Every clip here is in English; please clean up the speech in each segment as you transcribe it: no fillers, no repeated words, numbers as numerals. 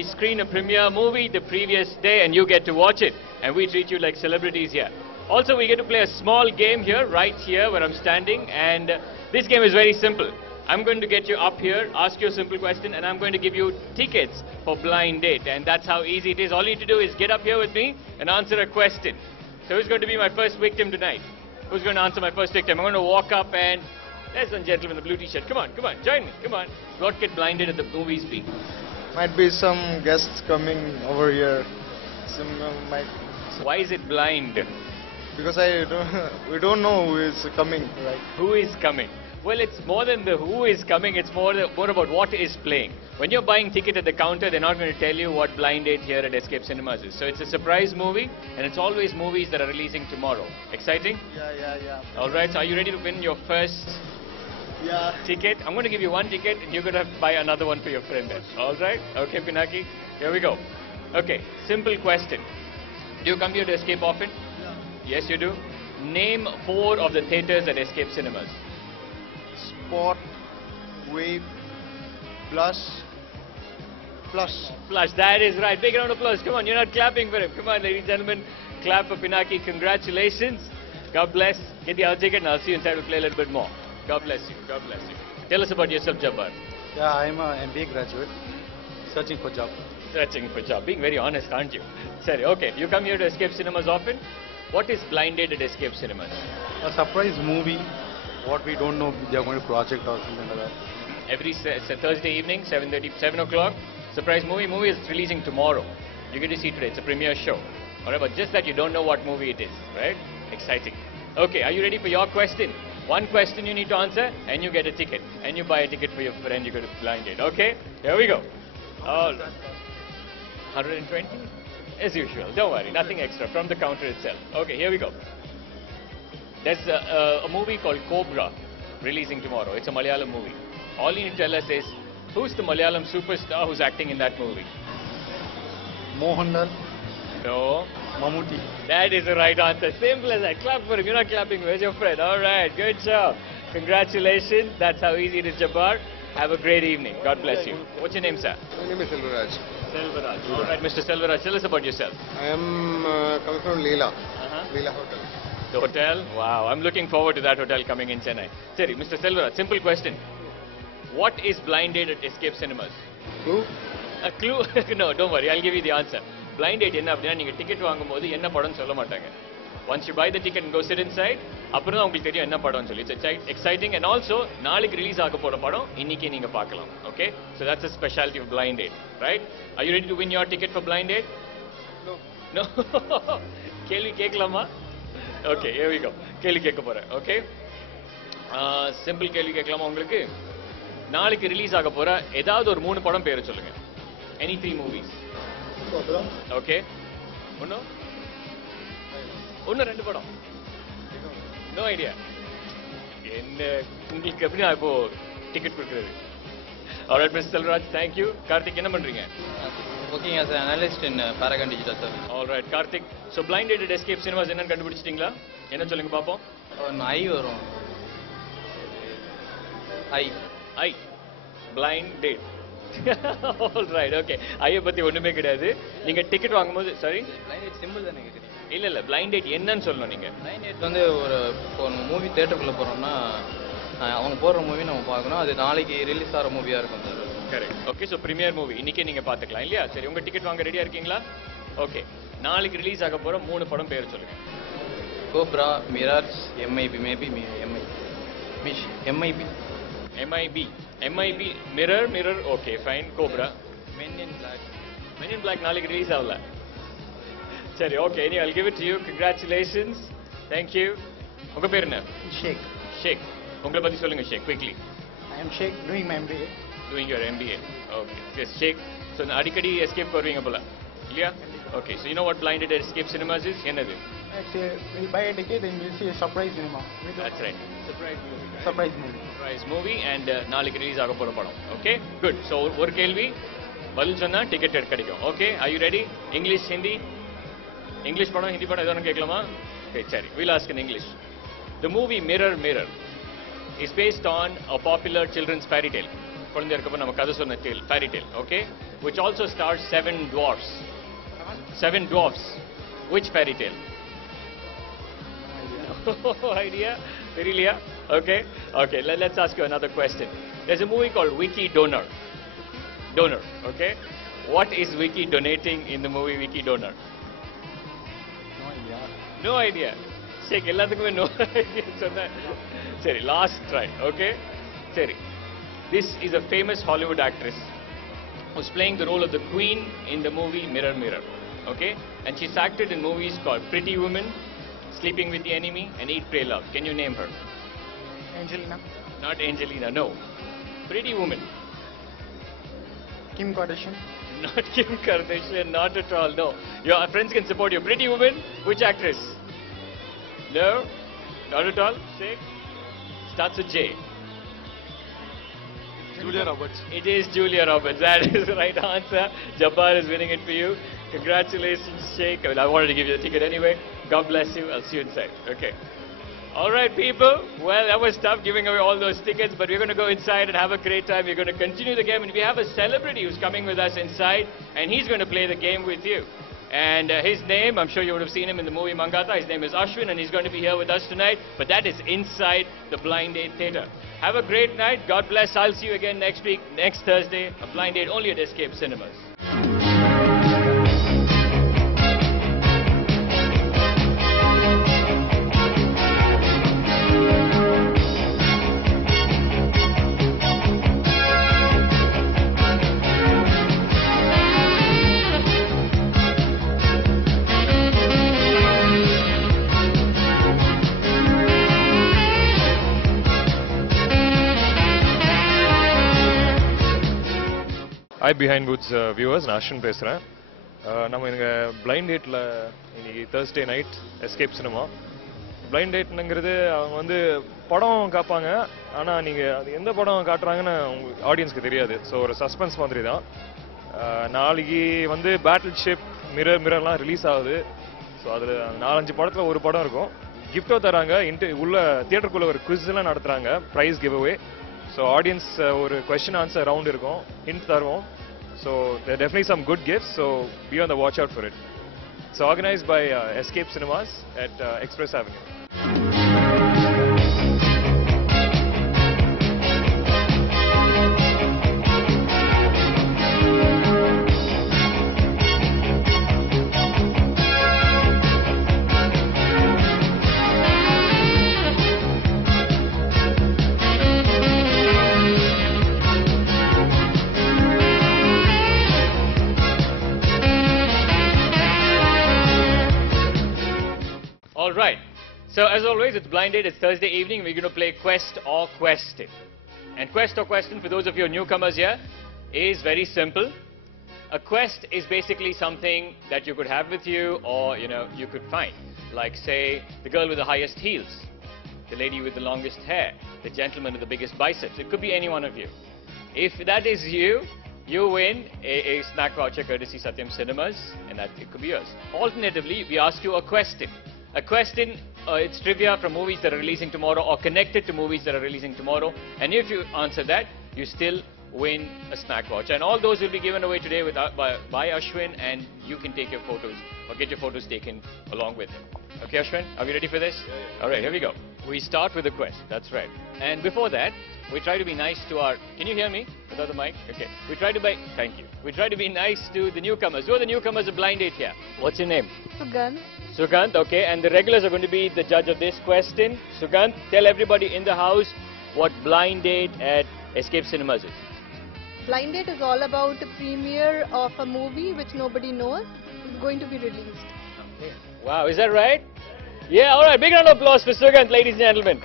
we screen a premiere movie the previous day and you get to watch it. And we treat you like celebrities here. Also, we get to play a small game here, right here where I'm standing. And this game is very simple. I'm going to get you up here, ask you a simple question, and I'm going to give you tickets for blind date. And that's how easy it is. All you need to do is get up here with me and answer a question. So who's going to be my first victim tonight? Who's going to answer my first victim? I'm going to walk up and, ladies and gentlemen, the blue t-shirt. Come on, join me, come on. What get blinded at the movies be? Might be some guests coming over here. Why is it blind? Because we don't know who is coming. Right? Who is coming? Well, it's more than the who is coming, it's more about what is playing. When you're buying ticket at the counter, they're not going to tell you what blind date here at Escape Cinemas is. So it's a surprise movie, and it's always movies that are releasing tomorrow. Exciting? Yeah. Alright, so are you ready to win your first ticket? I'm going to give you one ticket, and you're going to have to buy another one for your friend then. Alright? Okay, Pinaki? Here we go. Okay, simple question. Do you come here to Escape often? Yeah. Yes, you do. Name 4 of the theatres at Escape Cinemas. Spot, Wave, Flush. That is right. Big round of applause. Come on, you're not clapping for him. Come on, ladies and gentlemen. Clap for Pinaki. Congratulations. God bless. Get the other ticket and I'll see you inside. We'll play a little bit more. God bless you. God bless you. Tell us about yourself, Jabbar. Yeah, I'm an MBA graduate. Searching for job. Searching for job. Being very honest, aren't you? Sorry. Okay. You come here to Escape Cinemas often? What is blind date at Escape Cinemas? A surprise movie. What we don't know, they are going to project or something like that. Every Thursday evening, 7 o'clock, surprise movie. Movie is releasing tomorrow. You get to see today. It's a premiere show. Alright, but just that you don't know what movie it is, right? Exciting. Okay, are you ready for your question? One question you need to answer, and you get a ticket. And you buy a ticket for your friend, you go to blind date. Okay, here we go. 120? As usual, don't worry, nothing extra from the counter itself. Okay, here we go. There's a movie called Cobra releasing tomorrow. It's a Malayalam movie. All you need to tell us is, who's the Malayalam superstar who's acting in that movie? Mohanlal. No. Mammootty. That is the right answer. Simple as that. Clap for him. You're not clapping. Where's your friend? All right. Good job. Congratulations. That's how easy it is, Jabbar. Have a great evening. God bless you. What's your name, sir? My name is Selvaraj. Selvaraj. All right, Mr. Selvaraj. Tell us about yourself. I am coming from Leela. Leela Hotel. The hotel? Wow. I'm looking forward to that hotel coming in Chennai. Sorry, Mr. Selvaraj. Simple question. What is blind date at Escape Cinemas? Clue? A clue? No, don't worry. I'll give you the answer. Blind date என்ன அப்படினா நீங்க ticket வாங்கும்போது என்ன படம்னு சொல்ல மாட்டாங்க. Once you buy the ticket and go sit inside, அப்புறம் தான் உங்களுக்கு தெரியும் என்ன படம்னு சொல்லி. It's exciting and also நாளைக்கு ரிலீஸ் ஆக போற படம் இன்னைக்கே நீங்க பார்க்கலாம். Okay? So that's a specialty of blind date, right? Are you ready to win your ticket for blind date? No. கேள்வி கேட்கலாமா? Okay, here we go. கேள்வி கேட்க போறேன். Okay? சிம்பிள் கேள்வி கேட்கலாமா உங்களுக்கு? நாளைக்கு ரிலீஸ் ஆக போற ஏதாவது ஒரு 3 படம் பேரு சொல்லுங்க. Any 3 movies? Okay. ஒன்னு 2 படம். No idea. என்ன உங்களுக்கு எப்படி நான் இப்போ டிக்கெட் கொடுக்கிறது? Alright, Mr. Selvaraj, thank you. Karthik, என்ன பண்றீங்க? Working as an analyst in Paragon Digital Service. Alright, Karthik. So blind date at Escape Cinemas என்னன்னு கண்டுபிடிச்சிட்டீங்களா? என்ன சொல்லுங்க பாப்போம். ஐ வரும். ஐ. Blind date. Alright, okay. ஐய பத்தி ஒண்ணுமே கிடையாது. நீங்க டிக்கெட் வாங்கும்போது சாரி blind date symbol தானே கேக்குறீங்க? இல்ல blind date என்னன்னு சொல்லணும் நீங்க. blind date வந்து ஒரு மூவி தியேட்டருக்குள்ள போறோம்னா அவங்க போடுற மூவி நம்ம பார்க்கணும். அது நாளைக்கு ரிலீஸ் ஆற மூவியா இருக்கும் sir. Correct. Okay, so premier movie இன்னைக்கே நீங்க பாத்துக்கலாம் இல்லையா? சரி, உங்க டிக்கெட் வாங்க ரெடியா இருக்கீங்களா? ஓகே. நாளைக்கு ரிலீஸ் ஆக போற 3 படம் பேர் சொல்லுங்க. Cobra, Mirage, MIB, MIB, Mirror, okay, fine, Cobra. Men in Black நாளைக்கு ரிலீஸ் ஆகல. சரி, okay, anyway, I'll give it to you. Congratulations. Thank you. உங்க பேர் என்ன? Sheikh. உங்களை பத்தி சொல்லுங்க Sheikh, quickly. I am Sheikh, doing my MBA. Doing your MBA. Okay. Yes, Sheikh. So அடிக்கடி escape வருவீங்க போல. இல்லையா? Okay, so you know what blind date at Escape Cinemas is? என்னது? We'll buy a ticket and we'll see a surprise cinema. That's right. Surprise movie and நாளைக்கு release ஆக போற படம். Okay? Good. So ஒரு கேள்வி பதில் சொன்னா டிக்கெட் கிடைக்கும். Okay? Are you ready? English, Hindi? English படம், Hindi படம் எதுவும் கேட்கலாமா? Okay, சரி. We'll ask in English. The movie Mirror is based on a popular children's fairy tale. குழந்தை இருக்கப்ப நம்ம கதை சொன்ன tale, fairy tale, okay? Which also stars 7 dwarfs. 7 dwarfs. Which fairy tale? No idea? Really? Okay. Okay, let's ask you another question. There's a movie called Wiki Donor. Donor, okay? What is Wiki donating in the movie Wiki Donor? No idea. Shake, எல்லாத்துக்குமே no idea சொன்ன. சரி, last try, okay? சரி. This is a famous Hollywood actress who's playing the role of the queen in the movie Mirror Mirror, okay? And she's acted in movies called Pretty Woman, Sleeping with the Enemy, and Eat, Pray, Love. Can you name her? Angelina. Not Angelina, no. Pretty Woman. Kim Kardashian. Not Kim Kardashian, not at all, no. Your friends can support you. Pretty Woman, which actress? No? Not at all? Say. Starts with J. Julia Roberts. It is Julia Roberts. That is the right answer. Jabbar is winning it for you. Congratulations, Sheikh. I wanted to give you the ticket anyway. God bless you. I'll see you inside. Okay. All right, people. Well, that was tough giving away all those tickets, but we're going to go inside and have a great time. We're going to continue the game, and we have a celebrity who's coming with us inside, and he's going to play the game with you. And his name, I'm sure you would have seen him in the movie Mangata. His name is Ashwin, and he's going to be here with us tonight. But that is inside the Blind Date Theatre. Have a great night. God bless. I'll see you again next week, next Thursday. A blind date only at Escape Cinemas. Hi Behind Booths viewers, நான் அஸ்வின் பேசுகிறேன். நம்ம இங்கே blind டேட்டில் இன்னைக்கு Thursday night escape cinema. Blind டேட்னுங்கிறது அவங்க வந்து படம் காப்பாங்க, ஆனால் நீங்கள் அது எந்த படம் காட்டுறாங்கன்னு உங்களுக்கு ஆடியன்ஸ்க்கு தெரியாது. ஸோ ஒரு சஸ்பென்ஸ் மாதிரி தான். நாளைக்கு வந்து பேட்டில் ஷிப், மிரர்லாம் ரிலீஸ் ஆகுது. ஸோ அதில் 4-5 படத்தில் ஒரு படம் இருக்கும். கிஃப்டோ தராங்க, உள்ள தியேட்டருக்குள்ளே ஒரு குவிஸ்லாம் நடத்துகிறாங்க, prize give away. So audience ஒரு கொஸ்டின் ஆன்சர் ரவுண்ட் இருக்கும், ஹிண்ட் தருவோம். So there are definitely some good gifts, so be on the watch out for it. It's organized by Escape Cinemas at Express Avenue. All right. So as always, it's Blind Date. It's Thursday evening. We're going to play Quest or Question. And Quest or Question, for those of you newcomers here, is very simple. A quest is basically something that you could have with you, or you could find. Like, say, the girl with the highest heels, the lady with the longest hair, the gentleman with the biggest biceps. It could be any one of you. If that is you, you win a snack voucher courtesy Satyam Cinemas, and that it could be yours. Alternatively, we ask you a question. A question, it's trivia from movies that are releasing tomorrow or connected to movies that are releasing tomorrow. And if you answer that, you still win a snack voucher. And all those will be given away today by Ashwin, and you can take your photos or get your photos taken along with him. Okay, Ashwin, are we ready for this? Yeah. All right, here we go. We start with a quest, that's right. And before that, we try to be nice to our... Can you hear me without the mic? Okay. We try to be... Thank you. We try to be nice to the newcomers. Who are the newcomers of Blind Date here? What's your name? Sugandh. Sugandh, okay. And the regulars are going to be the judge of this question. Sugandh, tell everybody in the house what Blind Date at Escape Cinemas is. Blind Date is all about the premiere of a movie which nobody knows is going to be released. Okay. Wow, is that right? Yeah, all right. Big round of applause for Sugandh, ladies and gentlemen.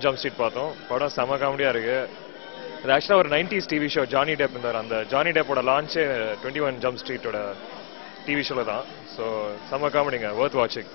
21 jump street பார்த்தோம். படம் செம காமெடியாக இருக்குது. இது ஆக்சுவலாக ஒரு 90s TV show Johnny Depp இருந்தார். அந்த ஜானி டெப்போட லான்ச்சே 21 ஜம்ப் ஸ்ட்ரீட்டோட டிவி ஷோவில் தான். ஸோ செம காமெடிங்க, வர்த் வாட்சிங்.